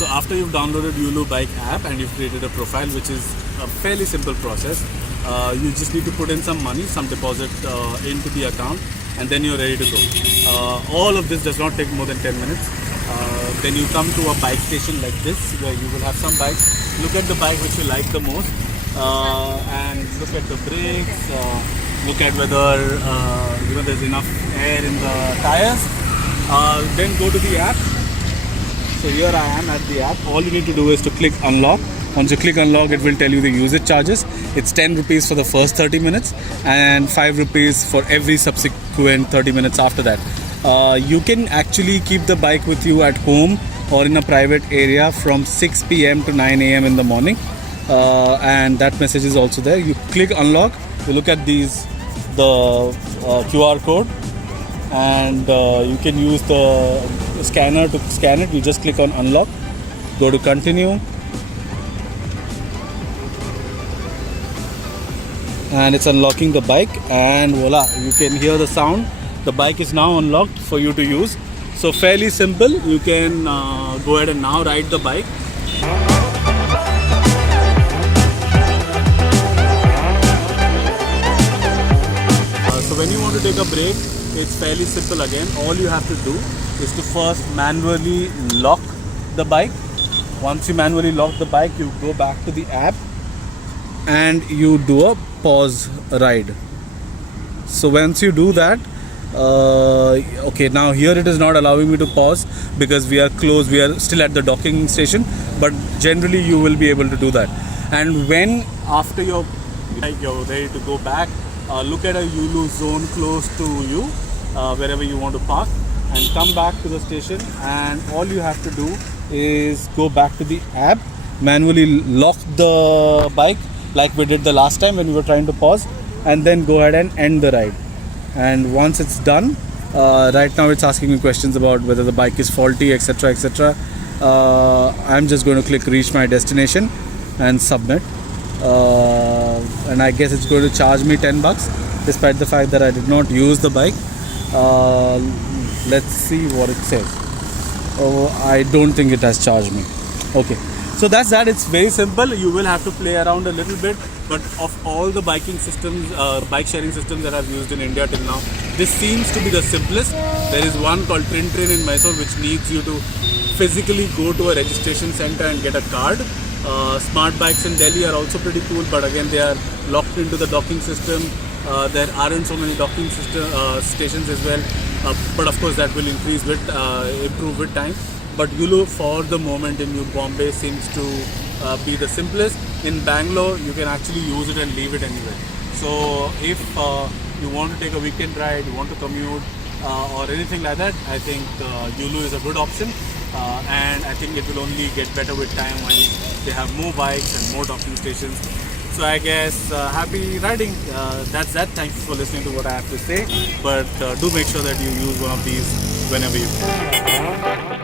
So after you've downloaded Yulu bike app and you've created a profile, which is a fairly simple process, you just need to put in some money, some deposit into the account, and then you're ready to go. All of this does not take more than 10 minutes. Then you come to a bike station like this, where you will have some bikes. Look at the bike which you like the most, and look at the brakes. Look at whether there's enough air in the tires. Then go to the app. So here I am at the app. All you need to do is to click unlock. Once you click unlock, it will tell you the usage charges. It's 10 rupees for the first 30 minutes and 5 rupees for every subsequent 30 minutes after that. You can actually keep the bike with you at home or in a private area from 6 p.m. to 9 a.m. in the morning. And that message is also there. You click unlock, you look at the QR code, and you can use the scanner to scan it. You just click on unlock, go to continue, and it's unlocking the bike, and voila, you can hear the sound. The bike is now unlocked for you to use. So fairly simple. You can go ahead and now ride the bike. So when you want to take a break, it's fairly simple again. All you have to do is to first manually lock the bike. Once you manually lock the bike, you go back to the app and you do a pause ride. So once you do that, okay, now here it is not allowing me to pause because we are closed, we are still at the docking station, but generally you will be able to do that. And when after you're ready to go back, look at a Yulu zone close to you, wherever you want to park, and come back to the station, and all you have to do is go back to the app, manually lock the bike like we did the last time when we were trying to pause, and then go ahead and end the ride. And once it's done, right now it's asking me questions about whether the bike is faulty, etc, etc. I'm just going to click reach my destination and submit, and I guess it's going to charge me 10 bucks despite the fact that I did not use the bike. Let's see what it says. Oh, I don't think it has charged me. Okay, so that's that. It's very simple. You will have to play around a little bit, but of all the biking systems, bike sharing systems that I've used in India till now, this seems to be the simplest. There is one called Train in Mysore, which needs you to physically go to a registration center and get a card. Smart bikes in Delhi are also pretty cool, but again they are locked into the docking system. There aren't so many docking stations as well, but of course that will improve with time. But Yulu for the moment in New Bombay seems to be the simplest. In Bangalore, you can actually use it and leave it anywhere. So if you want to take a weekend ride, you want to commute or anything like that, I think Yulu is a good option. And I think it will only get better with time when they have more bikes and more docking stations. So I guess happy riding. That's that. Thank you for listening to what I have to say. But do make sure that you use one of these whenever you can.